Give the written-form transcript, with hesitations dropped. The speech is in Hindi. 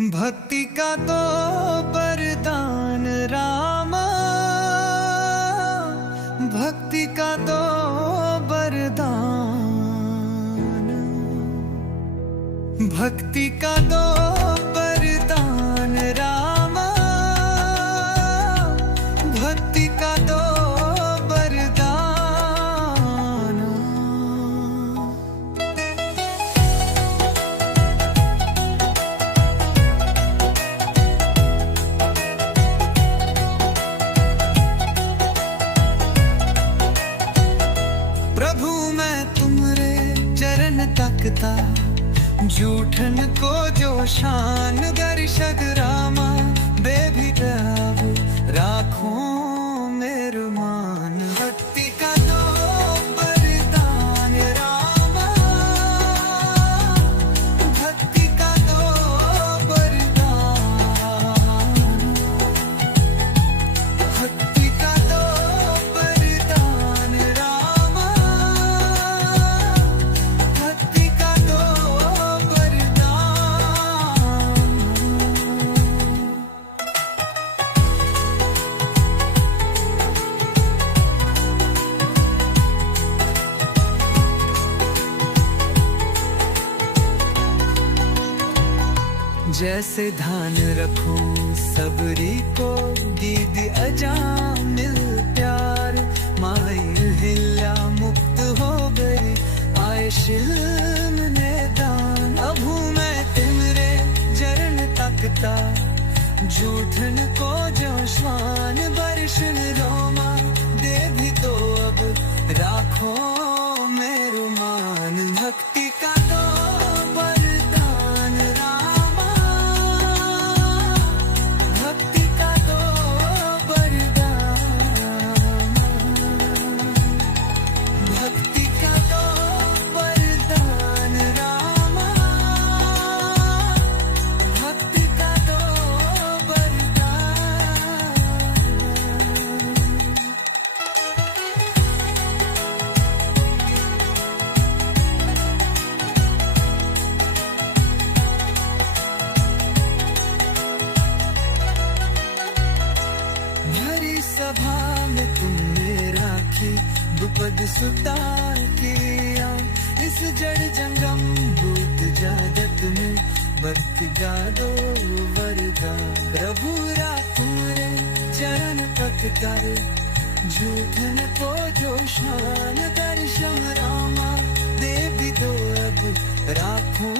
भक्ति का तो वरदान रामा, भक्ति का तो वरदान, भक्ति का तो वरदान रामा, भक्ति का तो प्रभु मैं तुमरे चरण तकता, झूठन को जो शान दर्शक रामा, बेबी प्रभु राखो मेरे मान। भक्ति का तो वरदान रामा, भक्ति का तो वरदान, भक्ति का तो वरदान रामा, भक्ति का तो वरदान। जैसे धान रखूं सबरी को, दीद अजामिल प्यार, माहिर हिला मुक्त हो गई आए शिल्म ने दान। अभू मैं तिमरे चरण तकता, झूठन को जो श्वान बरसन रोमा, दे भी तो अब राखो मेरू मान। भक्ति का तो वरदान रामा, भक्ति का तो वरदान, भक्ति का तो वरदान रामा, भक्ति का तो वरदान। भरी सभा में तुमने राखी दुपद सुतार किया, इस जड़ जंगम भूत जादत में भक्ति का दो वरदान। प्रभु राखुरे चरण तकता, झूठन को जो शान दर्शन रामा, देवी दो अब राखो